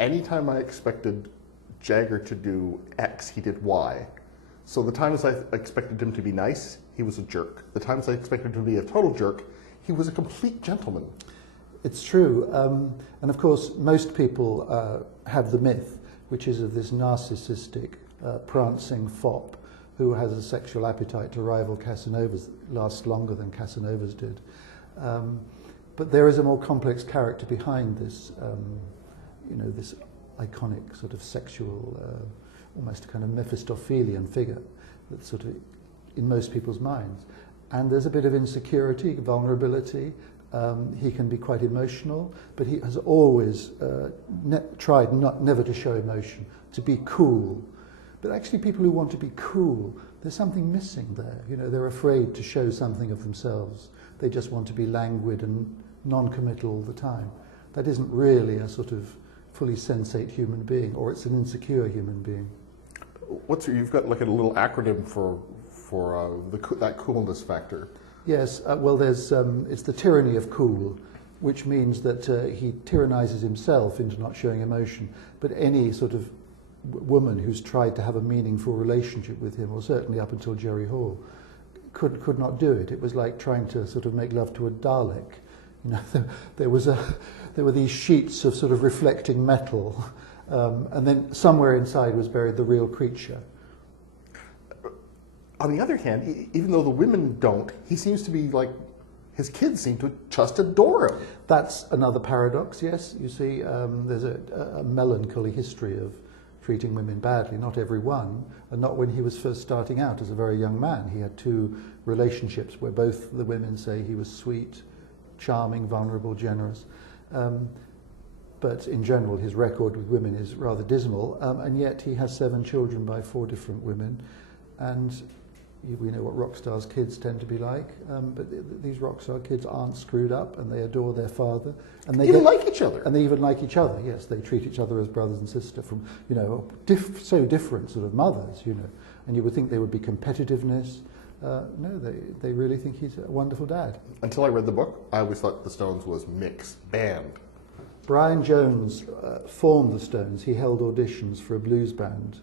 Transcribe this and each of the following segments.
anytime I expected Jagger to do X, he did Y. So the times I expected him to be nice, he was a jerk. The times I expected him to be a total jerk, he was a complete gentleman. It's true. And of course, most people have the myth, which is of this narcissistic, prancing fop who has a sexual appetite to rival Casanova's, lasts longer than Casanova's did. But there is a more complex character behind this, this iconic sort of sexual, almost kind of Mephistophelian figure that's sort of in most people's minds. And there's a bit of insecurity, vulnerability. He can be quite emotional, but he has always tried never to show emotion, to be cool. But actually people who want to be cool, there's something missing there. They're afraid to show something of themselves. They just want to be languid and non-committal all the time. That isn't really a sort of fully sensate human being, or it's an insecure human being. You've got like a little acronym for that coolness factor. Yes, well, there's it's the tyranny of cool, which means that he tyrannizes himself into not showing emotion. But any sort of woman who's tried to have a meaningful relationship with him, or certainly up until Jerry Hall, could not do it. It was like trying to sort of make love to a Dalek. There were these sheets of sort of reflecting metal, and then somewhere inside was buried the real creature. On the other hand, even though the women don't, he seems to be like, his kids seem to just adore him. That's another paradox, yes. You see, there's a melancholy history of treating women badly, not every one, and not when he was first starting out as a very young man. He had 2 relationships where both the women say he was sweet, charming, vulnerable, generous. But in general, his record with women is rather dismal, and yet he has 7 children by 4 different women. And we know what rock stars' kids tend to be like, but these rock star kids aren't screwed up, and they adore their father, and they even like each other. And they even like each other. Yes, they treat each other as brothers and sisters from so different sort of mothers. And you would think there would be competitiveness. No, they really think he's a wonderful dad. Until I read the book, I always thought the Stones was Mick's band. Brian Jones formed the Stones. He held auditions for a blues band.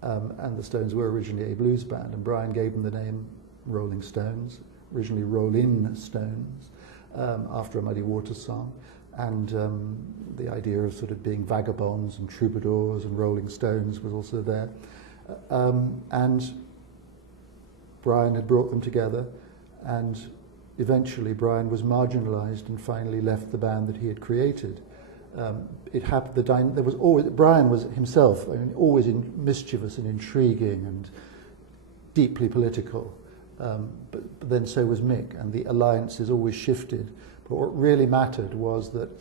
And the Stones were originally a blues band, and Brian gave them the name Rolling Stones, originally Rollin' Stones, after a Muddy Waters song, and the idea of sort of being vagabonds and troubadours and Rolling Stones was also there. And Brian had brought them together, and eventually Brian was marginalised and finally left the band that he had created. It happened. There was always Brian was himself, always mischievous and intriguing and deeply political. But then so was Mick, and the alliances always shifted. But what really mattered was that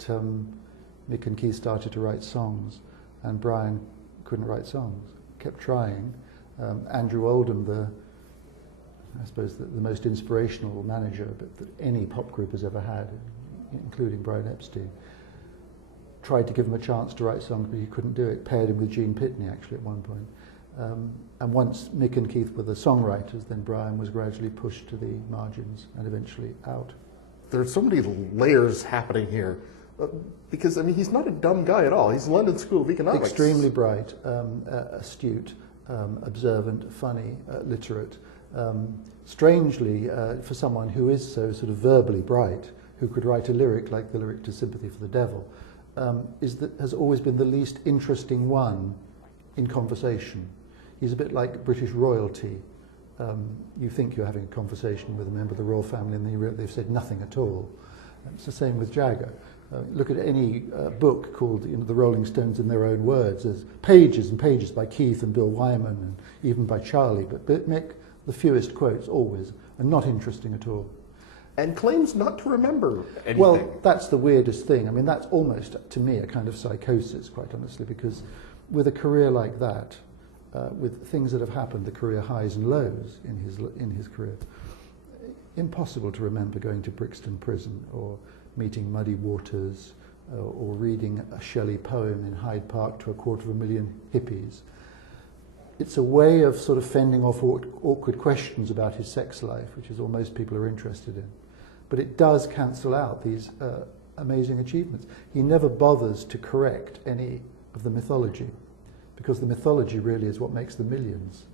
Mick and Keith started to write songs, and Brian couldn't write songs. Kept trying. Andrew Oldham, the most inspirational manager that any pop group has ever had, including Brian Epstein, tried to give him a chance to write songs, but he couldn't do it. Paired him with Gene Pitney, actually, at one point. And once Mick and Keith were the songwriters, then Brian was gradually pushed to the margins and eventually out. There's so many layers happening here. Because, he's not a dumb guy at all. He's London School of Economics. Extremely bright, astute, observant, funny, literate. Strangely, for someone who is so sort of verbally bright, who could write a lyric like the lyric to Sympathy for the Devil, has always been the least interesting one in conversation. He's a bit like British royalty. You think you're having a conversation with a member of the royal family, and they've said nothing at all. It's the same with Jagger. Look at any book called The Rolling Stones in Their Own Words. There's pages and pages by Keith and Bill Wyman, and even by Charlie. But Mick, the fewest quotes always, and not interesting at all. And claims not to remember anything. Well, that's the weirdest thing. That's almost, to me, a kind of psychosis, quite honestly, because with a career like that, with things that have happened, the career highs and lows in his career, impossible to remember going to Brixton Prison or meeting Muddy Waters or reading a Shelley poem in Hyde Park to 250,000 hippies. It's a way of sort of fending off awkward questions about his sex life, which is all most people are interested in. But it does cancel out these amazing achievements. He never bothers to correct any of the mythology, because the mythology really is what makes the millions.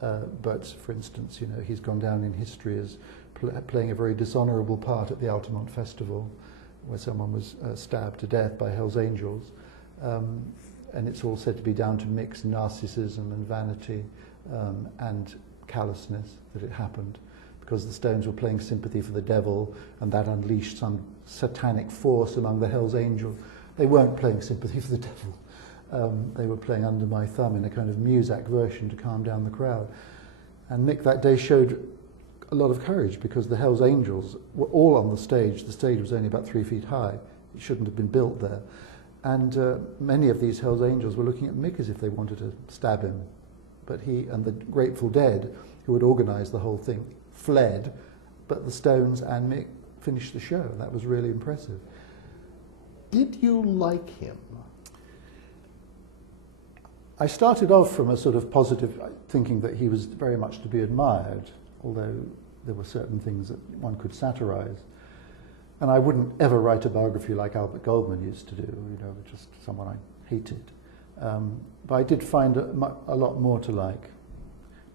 But for instance, you know, he's gone down in history as playing a very dishonourable part at the Altamont Festival, where someone was stabbed to death by Hell's Angels. And it's all said to be down to Mick's narcissism and vanity and callousness that it happened, because the Stones were playing Sympathy for the Devil, and that unleashed some satanic force among the Hell's Angels. They weren't playing Sympathy for the Devil. They were playing Under My Thumb in a kind of Muzak version to calm down the crowd. And Mick that day showed a lot of courage, because the Hell's Angels were all on the stage. The stage was only about 3 feet high. It shouldn't have been built there. And many of these Hell's Angels were looking at Mick as if they wanted to stab him. But he and the Grateful Dead, who had organised the whole thing, fled, but the Stones and Mick finished the show. That was really impressive. Did you like him? I started off from a sort of positive, thinking that he was very much to be admired, although there were certain things that one could satirise. And I wouldn't ever write a biography like Albert Goldman used to do, you know, just someone I hated. But I did find a lot more to like,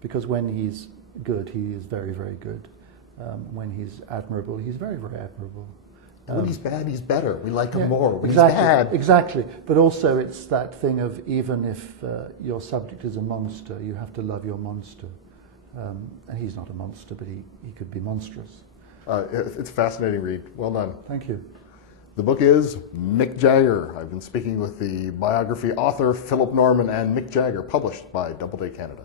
because when he's good, he is very, very good. When he's admirable, he's very, very admirable. When he's bad, he's better. We like him more. When exactly, he's bad. Exactly. But also it's that thing of, even if your subject is a monster, you have to love your monster. And he's not a monster, but he could be monstrous. It's a fascinating read. Well done. Thank you. The book is Mick Jagger. I've been speaking with the biography author Philip Norman and Mick Jagger, published by Doubleday Canada.